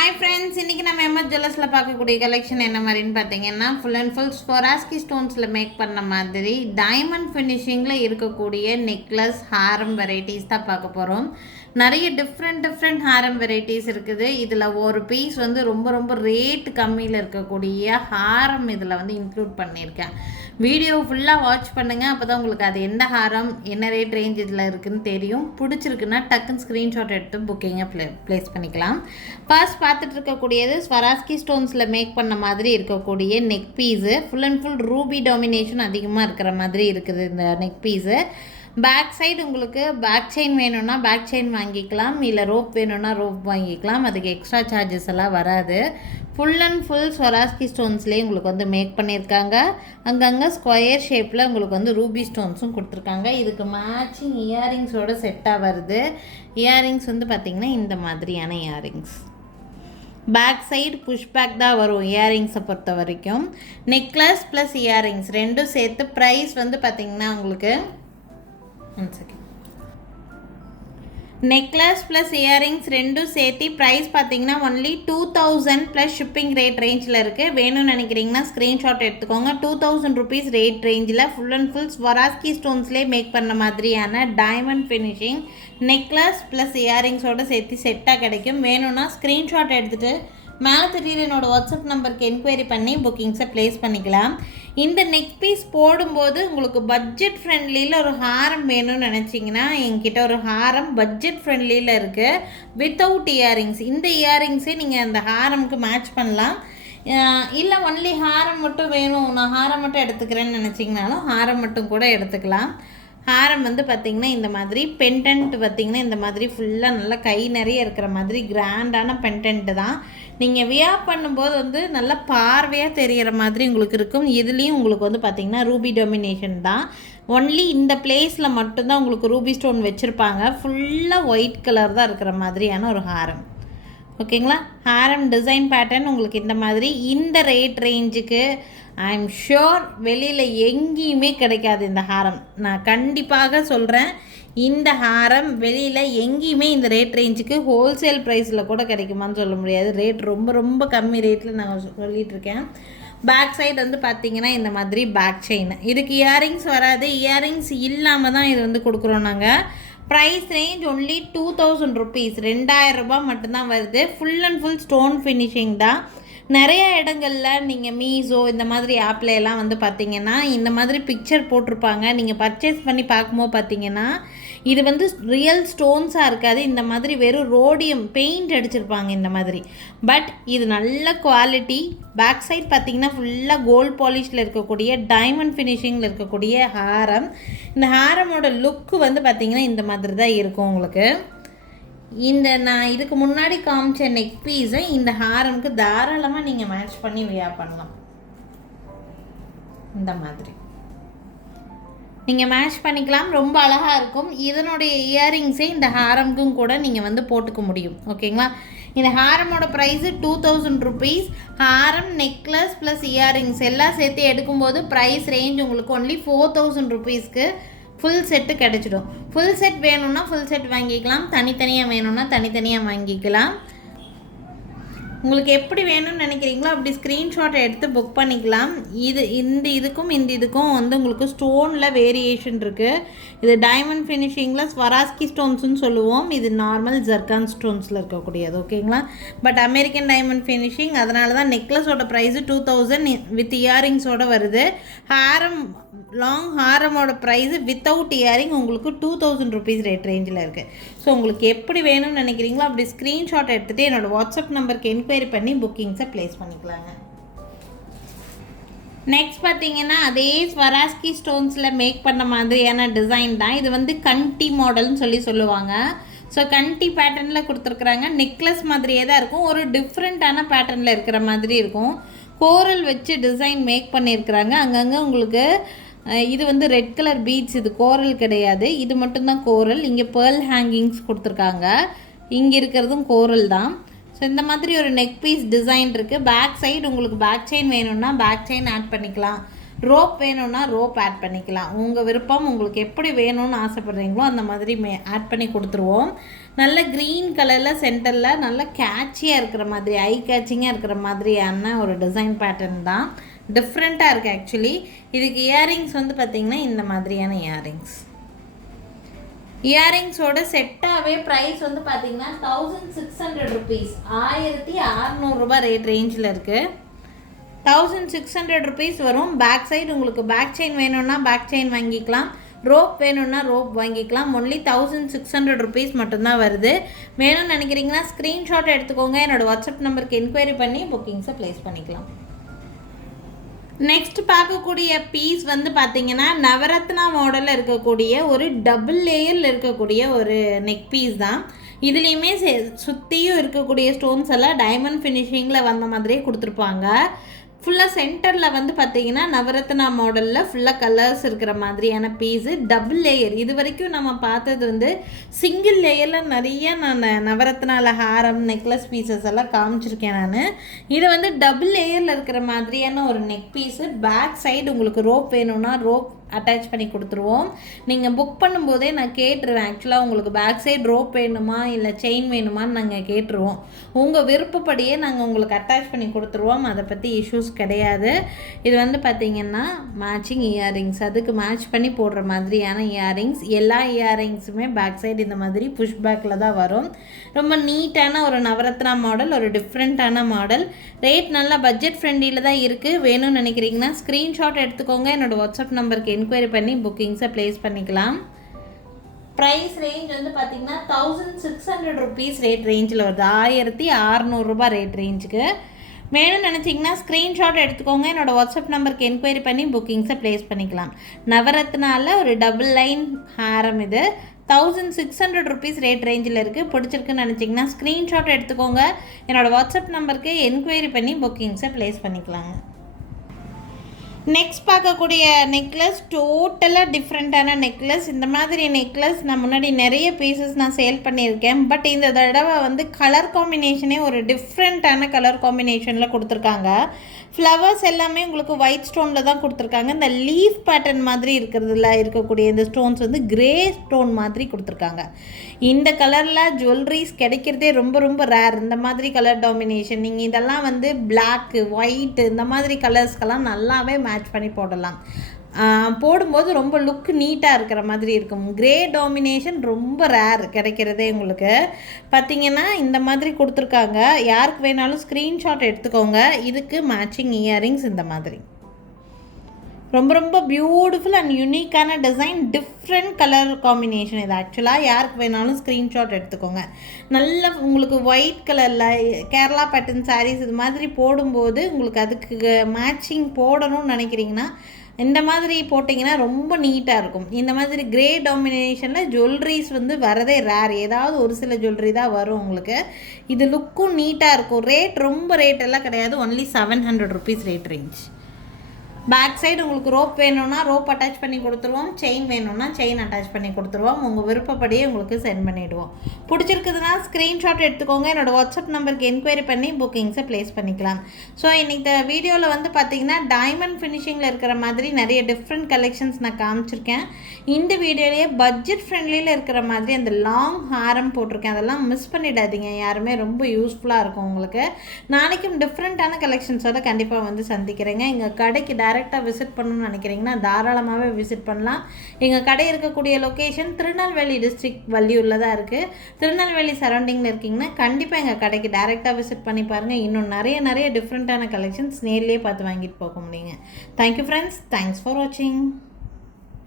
Hi friends, இன்றைக்கி நம்ம MS ஜுவல்லர்ஸில் பார்க்கக்கூடிய கலெக்ஷன் என்ன மாதிரின்னு பார்த்தீங்கன்னா ஃபுல் அண்ட் ஃபுல் ஸ்வராஸ்கி ஸ்டோன்ஸில் மேக் பண்ண மாதிரி டைமண்ட் ஃபினிஷிங்கில் இருக்கக்கூடிய நெக்லஸ் ஹாரம் வெரைட்டிஸ் தான் பார்க்க போகிறோம். நிறைய டிஃப்ரெண்ட் ஹாரம் வெரைட்டிஸ் இருக்குது. இதில் ஒரு பீஸ் வந்து ரொம்ப ரேட் கம்மியில் இருக்கக்கூடிய ஹாரம் இதில் வந்து இன்க்ளூட் பண்ணியிருக்கேன். வீடியோ ஃபுல்லாக வாட்ச் பண்ணுங்கள், அப்போ தான் உங்களுக்கு அது எந்த ஹாரம் என்ன ரேட் ரேஞ்ச் இதில் இருக்குதுன்னு தெரியும். பிடிச்சிருக்குன்னா டக்குன்னு ஸ்க்ரீன்ஷாட் எடுத்து புக்கிங்கை ப்ளேஸ் பண்ணிக்கலாம். ஃபர்ஸ்ட் பார்த்துட்டு இருக்கக்கூடியது ஸ்வராஸ்கி ஸ்டோன்ஸில் மேக் பண்ண மாதிரி இருக்கக்கூடிய neck piece. Full and full ruby domination அதிகமாக இருக்கிற மாதிரி இருக்குது இந்த நெக் பீஸு. பேக் சைடு உங்களுக்கு பேக் செயின் வேணும்னா பேக் செயின் வாங்கிக்கலாம், இல்லை ரோப் வேணும்னா ரோப் வாங்கிக்கலாம். அதுக்கு எக்ஸ்ட்ரா சார்ஜஸ் எல்லாம் வராது. ஃபுல் அண்ட் ஃபுல் ஸ்வராஸ்கி ஸ்டோன்ஸ்லேயே உங்களுக்கு வந்து மேக் பண்ணியிருக்காங்க. அங்கங்கே ஸ்கொயர் ஷேப்பில் உங்களுக்கு வந்து ரூபி ஸ்டோன்ஸும் கொடுத்துருக்காங்க. இதுக்கு மேட்சிங் இயரிங்ஸோட செட்டாக வருது. இயரிங்ஸ் வந்து பார்த்திங்கன்னா இந்த மாதிரியான earrings. Back side push back தான் வரும் இயரிங்ஸை பொறுத்த வரைக்கும். நெக்லஸ் ப்ளஸ் இயரிங்ஸ் ரெண்டும் சேர்த்து ப்ரைஸ் வந்து பார்த்திங்கன்னா உங்களுக்கு நெக்லஸ் ப்ளஸ் இயரிங்ஸ் ரெண்டும் சேர்த்து ப்ரைஸ் பார்த்தீங்கன்னா ஒன்லி 2000 ப்ளஸ் ஷிப்பிங் ரேட் ரேஞ்சில் இருக்குது. வேணும்னு நினைக்கிறீங்கன்னா ஸ்க்ரீன்ஷாட் எடுத்துக்கோங்க. 2000 ருபீஸ் ரேட் ரேஞ்சில் ஃபுல் அண்ட் ஃபுல் ஸ்வராஸ்கி ஸ்டோன்ஸ்லேயே மேக் பண்ண மாதிரியான டைமண்ட் ஃபினிஷிங் நெக்லஸ் ப்ளஸ் இயரிங்ஸோடு சேர்த்து செட்டாக கிடைக்கும். வேணும்னா ஸ்க்ரீன்ஷாட் எடுத்துகிட்டு மேலே தெரியுற என்னோடய வாட்ஸ்அப் நம்பருக்கு என்கொயரி பண்ணி புக்கிங்ஸை ப்ளேஸ் பண்ணிக்கலாம். இந்த நெக் பீஸ் போடும்போது உங்களுக்கு பட்ஜெட் ஃப்ரெண்ட்லியில் ஒரு ஹாரம் வேணும்னு நினச்சிங்கன்னா என்கிட்ட ஒரு ஹாரம் பட்ஜெட் ஃப்ரெண்ட்லியில் இருக்குது வித்தவுட் இயரிங்ஸ். இந்த இயரிங்ஸே நீங்கள் அந்த ஹாரமுக்கு மேட்ச் பண்ணலாம். இல்லை ஒன்லி ஹாரம் மட்டும் வேணும், நான் ஹாரம் மட்டும் எடுத்துக்கிறேன்னு நினச்சிங்கனாலும் ஹாரம் மட்டும் கூட எடுத்துக்கலாம். ஹாரம் வந்து பார்த்திங்கன்னா இந்த மாதிரி பெண்டன்ட் பார்த்திங்கன்னா இந்த மாதிரி ஃபுல்லாக நல்லா கை நிறைய இருக்கிற மாதிரி கிராண்டான பெண்டன்ட்டு தான். நீங்கள் வியர் பண்ணும்போது வந்து நல்லா பார்வையாக தெரிகிற மாதிரி உங்களுக்கு இருக்கும். இதுலேயும் உங்களுக்கு வந்து பார்த்திங்கன்னா ரூபி டாமினேஷன் தான். ஒன்லி இந்த பிளேஸில் மட்டும்தான் உங்களுக்கு ரூபி ஸ்டோன் வச்சுருப்பாங்க. ஃபுல்லாக ஒயிட் கலர் தான் இருக்கிற மாதிரியான ஒரு ஹாரம். ஓகேங்களா? ஹாரம் டிசைன் பேட்டர்ன் உங்களுக்கு இந்த மாதிரி இந்த ரேட் ரேஞ்சுக்கு ஐ எம் ஷுர் வெளியில் எங்கேயுமே கிடைக்காது இந்த ஹாரம். நான் கண்டிப்பாக சொல்கிறேன், இந்த ஹாரம் வெளியில் எங்கேயுமே இந்த ரேட் ரேஞ்சுக்கு ஹோல்சேல் ப்ரைஸில் கூட கிடைக்குமான்னு சொல்ல முடியாது. ரேட் ரொம்ப கம்மி ரேட்டில் நான் சொல்லிகிட்ருக்கேன். பேக் சைடு வந்து பார்த்திங்கன்னா இந்த மாதிரி பேக் செயின். இதுக்கு இயரிங்ஸ் வராது. இயரிங்ஸ் இல்லாமல் தான் இது வந்து கொடுக்குறோம் நாங்கள். ப்ரைஸ் ரேஞ்ச் ஒன்லி 2000 ருபீஸ், 2000 ரூபாய் மட்டும்தான் வருது. Full and full stone finishing தான். நிறைய இடங்களில் நீங்கள் மீஷோ இந்த மாதிரி ஆப்பில் எல்லாம் வந்து பார்த்திங்கன்னா இந்த மாதிரி பிக்சர் போட்டிருப்பாங்க. நீங்கள் பர்ச்சேஸ் பண்ணி பார்க்கும்போது பார்த்திங்கன்னா இது வந்து ரியல் ஸ்டோன்ஸாக இருக்காது. இந்த மாதிரி வெறும் ரோடியம் பெயிண்ட் அடிச்சிருப்பாங்க இந்த மாதிரி. பட் இது நல்ல குவாலிட்டி. பேக் சைட் பார்த்திங்கன்னா ஃபுல்லாக கோல்ட் பாலிஷில் இருக்கக்கூடிய டைமண்ட் ஃபினிஷிங்கில் இருக்கக்கூடிய ஹாரம். இந்த ஹாரமோட லுக்கு வந்து பார்த்திங்கன்னா இந்த மாதிரி தான் இருக்கும் உங்களுக்கு. இந்த நான் இதுக்கு முன்னாடி காமிச்ச நெக் பீஸை இந்த ஹாரமுக்கு தாராளமாக நீங்கள் மேட்ச் பண்ணி வியர் பண்ணலாம். இந்த மாதிரி நீங்கள் மேட்ச் பண்ணிக்கலாம், ரொம்ப அழகாக இருக்கும். இதனுடைய இயரிங்ஸே இந்த ஹாரமுக்கும் கூட நீங்கள் வந்து போட்டுக்க முடியும். ஓகேங்களா? இந்த ஹாரமோட ப்ரைஸு 2000 ருபீஸ். ஹாரம் நெக்லஸ் ப்ளஸ் இயரிங்ஸ் எல்லாம் சேர்த்து எடுக்கும்போது ப்ரைஸ் ரேஞ்ச் உங்களுக்கு ஒன்லி 4000 ருபீஸ்க்கு ஃபுல் செட்டு கிடச்சிடும். ஃபுல் செட் வேணும்னா ஃபுல் செட் வாங்கிக்கலாம், தனித்தனியாக வேணும்னா தனித்தனியாக வாங்கிக்கலாம். உங்களுக்கு எப்படி வேணும்னு நினைக்கிறீங்களோ அப்படி ஸ்க்ரீன்ஷாட் எடுத்து புக் பண்ணிக்கலாம். இந்த இதுக்கும் வந்து உங்களுக்கு ஸ்டோனில் வேரியேஷன் இருக்குது. இது டைமண்ட் ஃபினிஷிங்கில் ஸ்வராஸ்கி ஸ்டோன்ஸ்னு சொல்லுவோம். இது நார்மல் ஜர்கான் ஸ்டோன்ஸில் இருக்கக்கூடியது. ஓகேங்களா? பட் அமெரிக்கன் டைமண்ட் ஃபினிஷிங், அதனால தான் நெக்லஸோட ப்ரைஸு 2000 வித் இயரிங்ஸோடு வருது. ஹாரம் லாங் ஹாரமோட ப்ரைஸு வித்தவுட் இயரிங் உங்களுக்கு 2000 ருபீஸ் ரேட் ரேஞ்சில் இருக்குது. ஸோ உங்களுக்கு எப்படி வேணும்னு நினைக்கிறீங்களோ அப்படி ஸ்க்ரீன்ஷாட் எடுத்துகிட்டு என்னோடய வாட்ஸ்அப் நம்பருக்கு என்கொயரி பண்ணி புக்கிங்ஸை ப்ளேஸ் பண்ணிக்கலாங்க. நெக்ஸ்ட் பார்த்தீங்கன்னா அதே ஸ்வராஸ்கி ஸ்டோன்ஸில் மேக் பண்ண மாதிரியான டிசைன் தான். இது வந்து கண்டி மாடல்னு சொல்லுவாங்க. ஸோ கண்டி பேட்டர்னில் கொடுத்துருக்குறாங்க. நெக்லஸ் மாதிரியே தான் இருக்கும், ஒரு டிஃப்ரெண்ட்டான பேட்டர்னில் இருக்கிற மாதிரி இருக்கும். கோரல் வச்சு டிசைன் மேக் பண்ணியிருக்கிறாங்க. அங்கங்கே உங்களுக்கு இது வந்து ரெட் கலர் பீட்ஸ், இது கோரல் கிடையாது, இது மட்டும்தான் கோரல். இங்கே பேர்ல் ஹேங்கிங்ஸ் கொடுத்துருக்காங்க, இங்கே இருக்கிறதும் கோரல் தான். ஸோ இந்த மாதிரி ஒரு நெக் பீஸ் டிசைன் இருக்குது. பேக் சைடு உங்களுக்கு பேக் செயின் வேணும்னா பேக் செயின் ஆட் பண்ணிக்கலாம். ரோப் வேணும்னா ரோப் ஆட் பண்ணிக்கலாம். உங்கள் விருப்பம், உங்களுக்கு எப்படி வேணும்னு ஆசைப்படுறீங்களோ அந்த மாதிரி ஆட் பண்ணி கொடுத்துருவோம். நல்ல க்ரீன் கலரில் சென்டரில் நல்ல கேட்சியாக இருக்கிற மாதிரி, ஐ கேட்சிங்காக இருக்கிற மாதிரியான ஒரு டிசைன் பேட்டர்ன் தான். டிஃப்ரெண்ட்டாக இருக்குது ஆக்சுவலி. இதுக்கு இயரிங்ஸ் வந்து பார்த்திங்கன்னா இந்த மாதிரியான இயரிங்ஸ். இயரிங்ஸோட செட்டாகவே ப்ரைஸ் வந்து பார்த்திங்கன்னா 1600 ருபீஸ், 1600 ரேட் ரேஞ்சில் இருக்குது. 1600 ருபீஸ் வரும். பேக் சைடு உங்களுக்கு பேக் செயின் வேணும்னா பேக் செயின் வாங்கிக்கலாம், ரோப் வேணும்னா ரோப் வாங்கிக்கலாம். ஒன்லி 1600 ருபீஸ் மட்டும்தான் வருது. வேணும்னு நினைக்கிறீங்கன்னா ஸ்க்ரீன்ஷாட் எடுத்துக்கோங்க. என்னோடய வாட்ஸ்அப் நம்பருக்கு என்கொயரி பண்ணி புக்கிங்ஸை ப்ளேஸ் பண்ணிக்கலாம். நெக்ஸ்ட் பார்க்கக்கூடிய பீஸ் வந்து பார்த்திங்கன்னா நவரத்னா மாடலில் இருக்கக்கூடிய ஒரு டபுள் லேயரில் இருக்கக்கூடிய ஒரு நெக் பீஸ் தான். இதுலேயுமே சுற்றியும் இருக்கக்கூடிய ஸ்டோன்ஸ் எல்லாம் டைமண்ட் ஃபினிஷிங்கில் வந்த மாதிரியே கொடுத்துருப்பாங்க. ஃபுல்லாக சென்டரில் வந்து பார்த்திங்கன்னா நவரத்னா மாடலில் ஃபுல்லாக கலர்ஸ் இருக்கிற மாதிரியான பீஸு, டபுள் லேயர். இது வரைக்கும் நம்ம பார்த்தது வந்து சிங்கிள் லேயரில் நிறைய நான் நவரத்னாவில் ஹாரம் நெக்லஸ் பீசஸ் எல்லாம் காமிச்சிருக்கேன் நான். இது வந்து டபுள் லேயரில் இருக்கிற மாதிரியான ஒரு நெக் பீஸு. பேக் சைடு உங்களுக்கு ரோப் வேணும்னா ரோப் அட்டாச் பண்ணி கொடுத்துருவோம். நீங்கள் புக் பண்ணும்போதே நான் கேட்டுருவேன், ஆக்சுவலாக உங்களுக்கு பேக் சைடு ரோப் வேணுமா இல்லை செயின் வேணுமான்னு நாங்கள் கேட்டுருவோம். உங்கள் விருப்பப்படியே நாங்கள் உங்களுக்கு அட்டாச் பண்ணி கொடுத்துருவோம். அதை பற்றி இஷ்யூஸ் கிடையாது. இது வந்து பார்த்திங்கன்னா மேட்சிங் இயரிங்ஸ், அதுக்கு மேட்ச் பண்ணி போடுற மாதிரியான இயரிங்ஸ். எல்லா இயரிங்ஸுமே பேக் சைடு இந்த மாதிரி புஷ் பேக்கில் தான் வரும். ரொம்ப நீட்டான ஒரு நவரத்னா மாடல், ஒரு டிஃப்ரெண்ட்டான மாடல். ரேட் நல்லா பட்ஜெட் ஃப்ரெண்ட்லியில் தான் இருக்குது. வேணும்னு நினைக்கிறீங்கன்னா ஸ்க்ரீன்ஷாட் எடுத்துக்கோங்க. என்னோடய வாட்ஸ்அப் நம்பருக்கு என்கொயரி பண்ணி புக்கிங்ஸை ப்ளேஸ் பண்ணிக்கலாம். ப்ரைஸ் ரேஞ்ச் வந்து பார்த்திங்கன்னா 1600 ருபீஸ் ரேட் ரேஞ்சில் வருது. 1600 ரேட் ரேஞ்சுக்கு. வேணும்னு நினச்சிங்கன்னா ஸ்க்ரீன்ஷாட் எடுத்துக்கோங்க. என்னோடய வாட்ஸ்அப் நம்பருக்கு என்கொயரி பண்ணி புக்கிங்ஸை ப்ளேஸ் பண்ணிக்கலாம். நவரத்னாவில் ஒரு டபுள் லைன் ஹாரம் இது 1600 ருபீஸ் ரேட் ரேஞ்சில் இருக்குது. பிடிச்சிருக்குன்னு நினச்சிங்கன்னா ஸ்க்ரீன்ஷாட் எடுத்துக்கோங்க. என்னோடய வாட்ஸ்அப் நம்பருக்கு என்கொயரி பண்ணி புக்கிங்ஸை ப்ளேஸ் பண்ணிக்கலாங்க. நெக்ஸ்ட் பார்க்கக்கூடிய நெக்லஸ் டோட்டலாக டிஃப்ரெண்ட்டான நெக்லஸ். இந்த மாதிரி நெக்லஸ் நான் முன்னாடி நிறைய பீசஸ் நான் சேல் பண்ணியிருக்கேன். பட் இந்த தடவை வந்து கலர் காம்பினேஷனே ஒரு டிஃப்ரெண்ட்டான கலர் காம்பினேஷனில் கொடுத்துருக்காங்க. ஃப்ளவர்ஸ் எல்லாமே உங்களுக்கு ஒயிட் ஸ்டோனில் தான் கொடுத்துருக்காங்க. இந்த லீஃப் பேட்டர்ன் மாதிரி இருக்கிறதுல இருக்கக்கூடிய இந்த ஸ்டோன்ஸ் வந்து கிரே ஸ்டோன் மாதிரி கொடுத்துருக்காங்க. இந்த கலரில் ஜுவல்லரிஸ் கிடைக்கிறதே ரொம்ப ரொம்ப ரேர். இந்த மாதிரி கலர் டாமினேஷன் நீங்கள் இதெல்லாம் வந்து பிளாக்கு ஒயிட்டு இந்த மாதிரி கலர்ஸ்க்கெல்லாம் நல்லாவே மேட்ச் பண்ணி போடலாம். போடும்போது ரொம்ப லுக் நீட்டாக இருக்கிற மாதிரி இருக்கும். கிரே டாமினேஷன் ரொம்ப ரேர் கிடைக்கிறதே. உங்களுக்கு பார்த்திங்கன்னா இந்த மாதிரி கொடுத்துருக்காங்க. யாருக்கு வேணாலும் ஸ்க்ரீன்ஷாட் எடுத்துக்கோங்க. இதுக்கு மேட்சிங் இயரிங்ஸ் இந்த மாதிரி ரொம்ப ரொம்ப பியூட்டிஃபுல் அண்ட் யூனிக்கான டிசைன், டிஃப்ரெண்ட் கலர் காம்பினேஷன். இது ஆக்சுவலாக யாருக்கு வேணாலும் ஸ்க்ரீன்ஷாட் எடுத்துக்கோங்க. நல்ல உங்களுக்கு ஒயிட் கலரில் கேரளா பேட்டர்ன் சாரீஸ் இது மாதிரி போடும்போது உங்களுக்கு அதுக்கு மேட்சிங் போடணும்னு நினைக்கிறீங்கன்னா இந்த மாதிரி போட்டிங்கன்னா ரொம்ப நீட்டாக இருக்கும். இந்த மாதிரி கிரே டாமினேஷனில் ஜுவல்லரிஸ் வந்து வரதே ரேர். ஏதாவது ஒரு சில ஜுவல்லரி தான் வரும் உங்களுக்கு. இது லுக்கும் நீட்டாக இருக்கும். ரொம்ப ரேட் எல்லாம் கிடையாது. Only 700 rupees rate range. Back side உங்களுக்கு ரோப் வேணும்னா ரோப் அட்டாச் பண்ணி கொடுத்துருவோம், செயின் வேணும்னா செயின் அட்டாச் பண்ணி கொடுத்துருவோம். உங்கள் விருப்பப்படியே உங்களுக்கு சென்ட் பண்ணிவிடுவோம். பிடிச்சிருக்குதுன்னா ஸ்க்ரீன்ஷாட் எடுத்துக்கோங்க. என்னோடய வாட்ஸ்அப் நம்பருக்கு என்கொயரி பண்ணி புக்கிங்ஸை ப்ளேஸ் பண்ணிக்கலாம். ஸோ இன்றைக்கி வீடியோவில் வந்து பார்த்திங்கன்னா டைமண்ட் ஃபினிஷிங்கில் இருக்கிற மாதிரி நிறைய டிஃப்ரெண்ட் கலெக்ஷன்ஸ் நான் காமிச்சிருக்கேன். இந்த வீடியோலேயே பட்ஜெட் ஃப்ரெண்ட்லியில் இருக்கிற மாதிரி அந்த லாங் ஹாரம் போட்டிருக்கேன். அதெல்லாம் மிஸ் பண்ணிடாதீங்க யாருமே, ரொம்ப யூஸ்ஃபுல்லாக இருக்கும் உங்களுக்கு. நாளைக்கும் டிஃப்ரெண்ட்டான கலெக்ஷன்ஸோடு கண்டிப்பாக வந்து சந்திக்கிறேங்க. எங்கள் கடைக்கு டைரெக்டாக விசிட் பண்ணணும்னு நினைக்கிறீங்கன்னா தாராளமாகவே விசிட் பண்ணலாம். எங்கள் கடை இருக்கக்கூடிய லொக்கேஷன் திருநெல்வேலி டிஸ்ட்ரிக்ட் வள்ளியூரில் தான் இருக்குது. திருநெல்வேலி சரௌண்டிங்கில் இருக்கீங்கன்னா கண்டிப்பாக எங்கள் கடைக்கு டைரெக்டாக விசிட் பண்ணி பாருங்கள். இன்னும் நிறைய டிஃப்ரெண்ட்டான கலெக்ஷன்ஸ் நேர்லேயே பார்த்து வாங்கிட்டு போக முடியுங்க. தேங்க்யூ ஃப்ரெண்ட்ஸ், தேங்க்ஸ் ஃபார் வாட்சிங்.